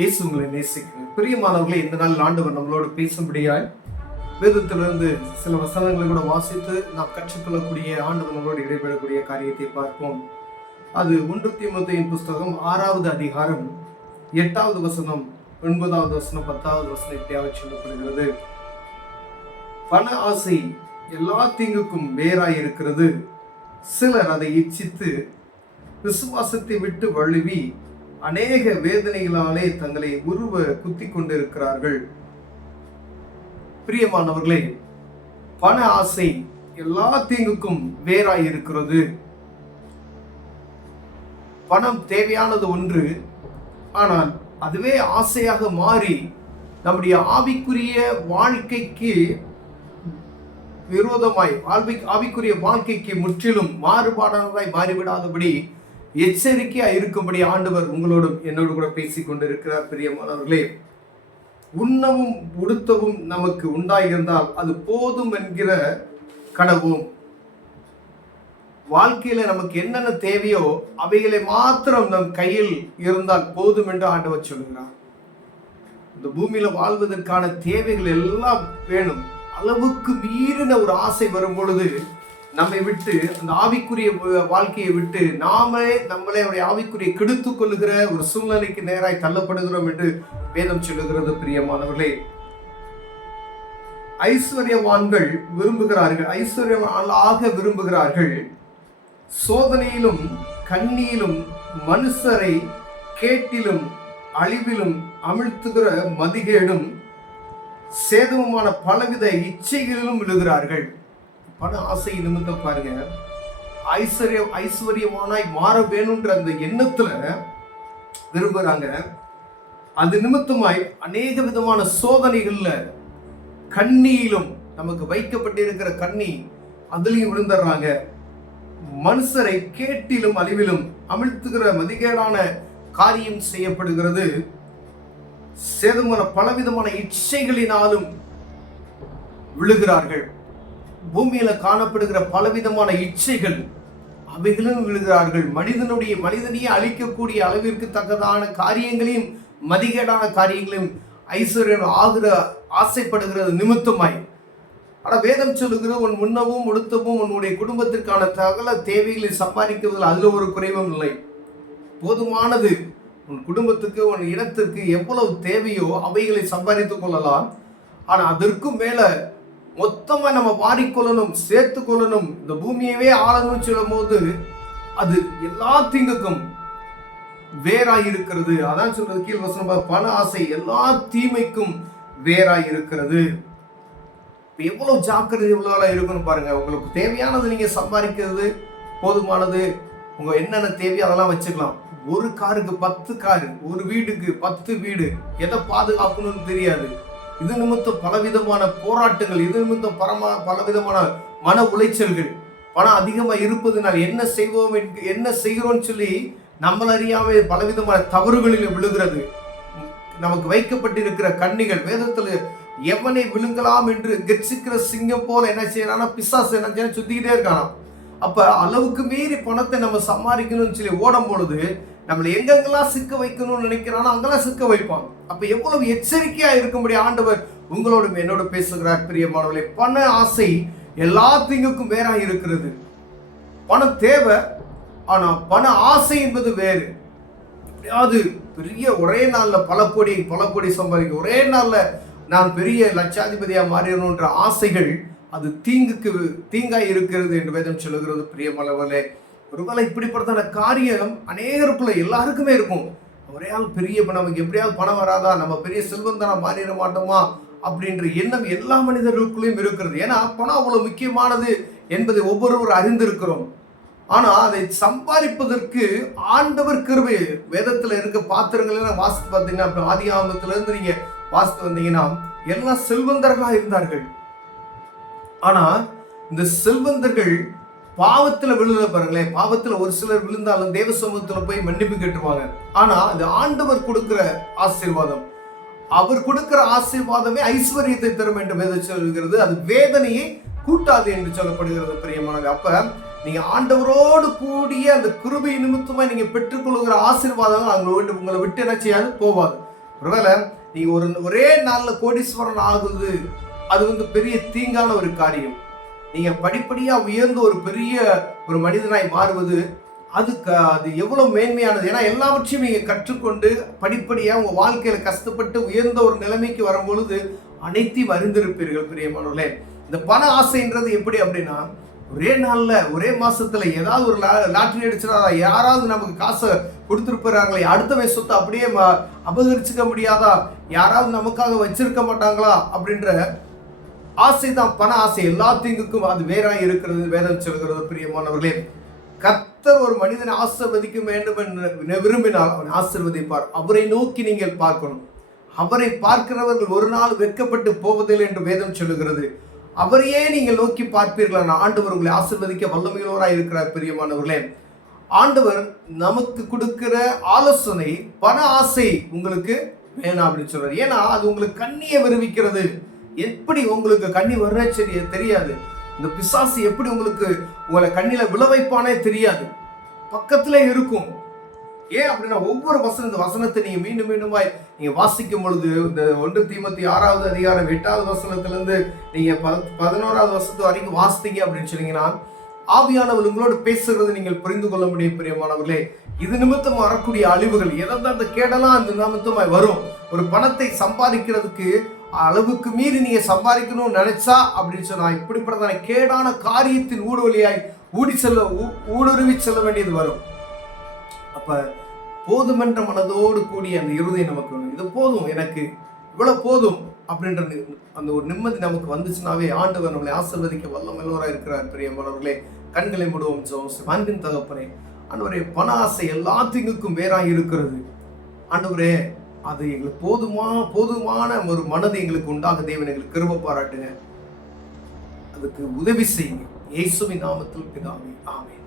இயேசு உங்களை நேசிக்கிறது. பிரியமானவர்களே, இந்த நாள் ஆண்டவர் நம்மளோடு பேசும்படியாய் வேதத்திலிருந்து சில வசனங்களை கூட வாசித்து நாம் கற்றுக்கொள்ளக்கூடிய ஆண்டவர் நம்மளோடு இடைபெறக்கூடிய காரியத்தை பார்ப்போம். அது 1 தீமோத்தேயுவின் புஸ்தகம் 6வது அதிகாரம் 8வது வசனம், 9வது வசனம், 10வது வசனம் இப்படியாக சொல்லப்படுகிறது. பண ஆசை எல்லா தீங்குக்கும் வேறாய் இருக்கிறது. சிலர் அதை இச்சித்து விசுவாசத்தை விட்டு வழுவி அநேக வேதனைகளாலே தங்களை உருவ குத்தி கொண்டிருக்கிறார்கள். பிரியமானவர்களே, பண ஆசை எல்லா தீங்குக்கும் வேறாய் இருக்கிறது. பணம் தேவையானது ஒன்று, ஆனால் அதுவே ஆசையாக மாறி நம்முடைய ஆவிக்குரிய வாழ்க்கைக்கு விரோதமாய், ஆவிக்குரிய வாழ்க்கைக்கு முற்றிலும் மாறுபாடானதாய் மாறிவிடாதபடி எச்சரிக்கையா இருக்கும்படி ஆண்டவர் உங்களோடும் என்னோடு கூட பேசிக் கொண்டிருக்கிறார். பிரியமானவர்களே, உண்ணவும் உடுத்தவும் நமக்கு உண்டாயிருந்தால் அது போதும் என்கிற கனவும், வாழ்க்கையில நமக்கு என்னென்ன தேவையோ அவைகளை மாத்திரம் நம் கையில் இருந்தால் போதும் என்று ஆண்டவர் சொல்கிறார். இந்த பூமியில வாழ்வதற்கான தேவைகள் எல்லாம் வேணும். அளவுக்கு மீறின ஒரு ஆசை வரும் பொழுது நம்மை விட்டு, அந்த ஆவிக்குரிய வாழ்க்கையை விட்டு நம்மளே ஆவிக்குரிய கெடுத்துக் கொள்ளுகிற ஒரு சூழ்நிலைக்கு நேராய் தள்ளப்படுகிறோம் என்று வேதம் சொல்லுகிறது. பிரியமானவர்களே, ஐஸ்வர்யவான்கள் விரும்புகிறார்கள், ஐஸ்வர்யவானாக விரும்புகிறார்கள். சோதனையிலும் கண்ணியிலும் மனுஷரை கேட்டிலும் அழிவிலும் அமிழ்த்துகிற மதிகேடும் சேதமுமான பலவித இச்சைகளிலும் விழுகிறார்கள். பண ஆசை நிமித்தம் பாருங்க, ஐஸ்வர்யவானாய் மாற வேணும்ன்ற அந்த எண்ணத்துல விரும்புறாங்க. அது நிமித்தமாய் அநேக விதமான சோதனைகள்ல, கண்ணியிலும், நமக்கு வைக்கப்பட்டிருக்கிற கண்ணி அதுலயும் விழுந்துடுறாங்க. மனுஷரை கேட்டிலும் அழிவிலும் அமிழ்த்துகிற மதிகேடான காரியம் செய்யப்படுகிறது. சேதமான பலவிதமான இச்சைகளினாலும் விழுகிறார்கள். பூமியில காணப்படுகிற பலவிதமான இச்சைகள், அவைகளும் விழுகிறார்கள். மனிதனையே அழிக்கக்கூடிய அளவிற்கு தக்கதான காரியங்களையும் மதிகேடான காரியங்களையும் ஐஸ்வர்யம் ஆகிற ஆசைப்படுகிறது நிமித்தமாய். ஆனா வேதம் சொல்லுகிற, உன் உண்ணவும் உடுத்தவும் உன்னுடைய குடும்பத்திற்கான சகல தேவைகளை சம்பாதிக்கிறதுல அதுல ஒரு குறைவும் இல்லை. போதுமானது. உன் குடும்பத்துக்கு, உன் இனத்திற்கு எவ்வளவு தேவையோ அவைகளை சம்பாதித்துக் கொள்ளலாம். ஆனா அதற்கும் மேல மொத்தமா நம்ம மாறிக்கொள்ளணும், சேர்த்து கொள்ளணும், இந்த பூமியவே ஆளணும்னு சொல்லும் போது அது எல்லா தீங்குக்கும் வேறாய் இருக்கிறது. அதான் சொல்றது கீழ் வசனம், பண ஆசை எல்லா தீமைக்கும் வேறாய் இருக்கிறது. எவ்வளவு ஜாக்கிரதை எவ்வளவு இருக்கணும் பாருங்க. உங்களுக்கு தேவையானது நீங்க சம்பாதிக்கிறது போதுமானது. உங்க என்னென்ன தேவையோ அதெல்லாம் வச்சுக்கலாம். ஒரு காருக்கு 10 காரு, ஒரு வீடுக்கு 10 வீடு. எதை பாதுகாக்கணும்னு தெரியாது. இது நிமித்தம் பலவிதமான போராட்டங்கள், இது நிமித்தம் பலவிதமான மன உளைச்சல்கள். பணம் அதிகமா இருப்பதுனால் என்ன செய்கிறோம்னு சொல்லி நம்மள அறியாம பலவிதமான தவறுகளில் விழுகிறது. நமக்கு வைக்கப்பட்டிருக்கிற கண்ணிகள், வேதத்துல எவனை விழுங்கலாம் என்று கெட்சிக்கிற சிங்கம் போல என்ன செய்யறானா, பிசாசு என்ன செய்ய சுத்திக்கிட்டே இருக்கானா. அப்ப அளவுக்கு மீறி பணத்தை நம்ம சம்பாதிக்கணும்னு சொல்லி ஓடும் பொழுது நம்மளை எங்கெங்கெல்லாம் சிக்க வைக்கணும்னு நினைக்கிறானோ அங்கெல்லாம் சிக்க வைப்பாங்க. அப்ப எவ்வளவு எச்சரிக்கையா இருக்கும்படி ஆண்டவர் உங்களோடும் என்னோட பேசுகிறார். பிரியமானவர்களே, பண ஆசை எல்லா தீங்குக்கும் வேறாக இருக்கிறது. பணம் தேவை, ஆனா பண ஆசை என்பது வேறு. எப்படியாவது பெரிய ஒரே நாள்ல பல கோடி சம்பாதிக்க, ஒரே நாள்ல நான் பெரிய லட்சாதிபதியா மாறிடணுன்ற ஆசைகள், அது தீங்காய் இருக்கிறது என்று வேதம் சொல்லுகிறது. பிரியமானவர்களே, ஒருவேளை இப்படிப்பட்ட காரியம் அநேகருக்குள்ள எல்லாருக்குமே இருக்கும். ஒரே ஆள் பெரிய நமக்கு எப்படியாவது பணம் வராதா, நம்ம பெரிய செல்வந்தனா மாறிட மாட்டோமா அப்படின்ற எண்ணம் எல்லா மனிதர்களுக்குள்ளேயும் இருக்கிறது. ஏன்னா பணம் அவ்வளவு முக்கியமானது என்பதை ஒவ்வொருவரும் அறிந்திருக்கிறோம். ஆனா அதை சம்பாதிப்பதற்கு ஆண்டவர் கிருபை, வேதத்துல இருக்க பாத்திரங்கள் எல்லாம் வாசித்து பார்த்தீங்கன்னா, ஆதியாகமத்துல இருந்து நீங்க வாசித்து வந்தீங்கன்னா எல்லாம் செல்வந்தர்களா இருந்தார்கள். ஆனா இந்த செல்வந்தர்கள் பாவத்துல விழுத பாருங்களேன். பாவத்துல ஒரு சிலர் விழுந்தாலும் தேவ சமூகத்துல போய் மன்னிப்பு கேட்டுருவாங்க. ஆனா அது ஆண்டவர் கொடுக்கிற ஆசீர்வாதம். அவர் கொடுக்கிற ஆசீர்வாதமே ஐஸ்வர்யத்தை தரும் என்று வேதம் சொல்கிறது. அது வேதனையை கூட்டாது என்று சொல்லப்படுகிறது. பிரியமானது, அப்ப நீங்க ஆண்டவரோடு கூடிய அந்த கிருபை நிமித்தமா நீங்க பெற்றுக்கொள்கிற ஆசீர்வாதங்கள் உங்களை விட்டு என்ன செய்யாது, போவாது. ஒருவேளை நீங்க ஒரே நாள்ல கோடீஸ்வரன் ஆகுது, அது பெரிய தீங்கான ஒரு காரியம். நீங்க படிப்படியா உயர்ந்த ஒரு பெரிய ஒரு மனிதனாய் மாறுவது அது எவ்வளவு மேன்மையானது. ஏன்னா எல்லாவற்றையும் நீங்க கற்றுக்கொண்டு படிப்படியா உங்க வாழ்க்கையில கஷ்டப்பட்டு உயர்ந்த ஒரு நிலைமைக்கு வரும்பொழுது அனைத்தையும் அறிந்திருப்பீர்கள் பிரியமானவர்களே. இந்த பண ஆசைன்றது எப்படி அப்படின்னா, ஒரே நாள்ல ஒரே மாசத்துல ஏதாவது ஒரு லாட்டரி அடிச்சுனா யாராவது நமக்கு காசை கொடுத்துருப்பாங்களே, அடுத்தவன் சொத்தை அப்படியே அபகரிச்சுக்க முடியாதா, யாராவது நமக்காக வச்சிருக்க மாட்டாங்களா அப்படின்ற ஆசைதான் பண ஆசை. எல்லா தீங்குக்கும் அது வேறாய் இருக்கிறது வேதம் சொல்கிறது பிரியமானவர்களே. கர்த்தர் ஒரு மனிதனை ஆசீர்வதிக்க வேண்டும் என்று விரும்பினால் அவன் ஆசீர்வதிப்பார். அவரை நோக்கி நீங்கள் பார்க்கணும். அவரை பார்க்கிறவர்கள் ஒரு நாள் வெட்கப்பட்டு போவதில்லை என்று வேதம் சொல்லுகிறது. அவரையே நீங்கள் நோக்கி பார்ப்பீர்களா, ஆண்டவர் உங்களை ஆசீர்வதிக்க வல்லமையுள்ளவராய் இருக்கிறார் பிரியமானவர்களே. ஆண்டவர் நமக்கு கொடுக்கிற ஆலோசனை பண ஆசை உங்களுக்கு வேணாம் அப்படின்னு சொல்றாரு. ஏன்னா அது உங்களுக்கு கண்ணியை விரும்பிக்கிறது. எப்படி உங்களுக்கு கண்ணி வர்ற தெரியாது. இந்த பிசாசு எப்படி உங்களை கண்ணில விளைவைப்பானே தெரியாது, பக்கத்துல இருக்கும். ஏன் அப்படின்னா ஒவ்வொரு இந்த வசனத்தை நீங்க மீண்டும் மீண்டுமாய் நீங்க வாசிக்கும் பொழுது, இந்த 1 தீமோத்தேயு 6வது அதிகாரம் 8வது வசனத்துல இருந்து நீங்க 11வது வசனத்து வரைக்கும் வாசித்தீங்க அப்படின்னு சொன்னீங்கன்னா, ஆவியானவர் உங்களோடு பேசுறது நீங்கள் புரிந்து கொள்ள முடியும் பிரியமானவர்களே. இது நிமித்தம் வரக்கூடிய அழிவுகள் எதாவது கேடலாம் அந்த நிமித்தமாய் வரும். ஒரு பணத்தை சம்பாதிக்கிறதுக்கு அளவுக்கு மீறி நீங்க சம்பாதிக்கணும்னு நினைச்சா அப்படின்னு சொன்னா இப்படிப்பட்டதான கேடான காரியத்தின் ஊடுவழியாய் ஊடுருவி செல்ல வேண்டியது வரும். அப்ப போதுமென்ற மனதோடு கூடிய அந்த இருதயம் நமக்கு வேணும். இது போதும், எனக்கு இவ்வளவு போதும் அப்படின்ற அந்த ஒரு நிம்மதி நமக்கு வந்துச்சுனாவே ஆண்டவர் நம்மளை ஆசீர்வதிக்க வல்லமையுள்ளவராக இருக்கிறார் பிரியமானவர்களே. கண்களை மூடுவோம் ஜெபம். அன்பின் தகப்பனே, ஆண்டவரே, பண ஆசை எல்லா தீங்குக்கும் வேறாய் இருக்கிறது. ஆண்டவரே, அது எங்களுக்கு போதுமான ஒரு மனதை எங்களுக்கு உண்டாக தேவன் எங்களுக்கு கிருபை பாராட்டுங்க. அதுக்கு உதவி செய்யுங்க. இயேசுவின் நாமத்தில் பிதாவே, ஆமென்.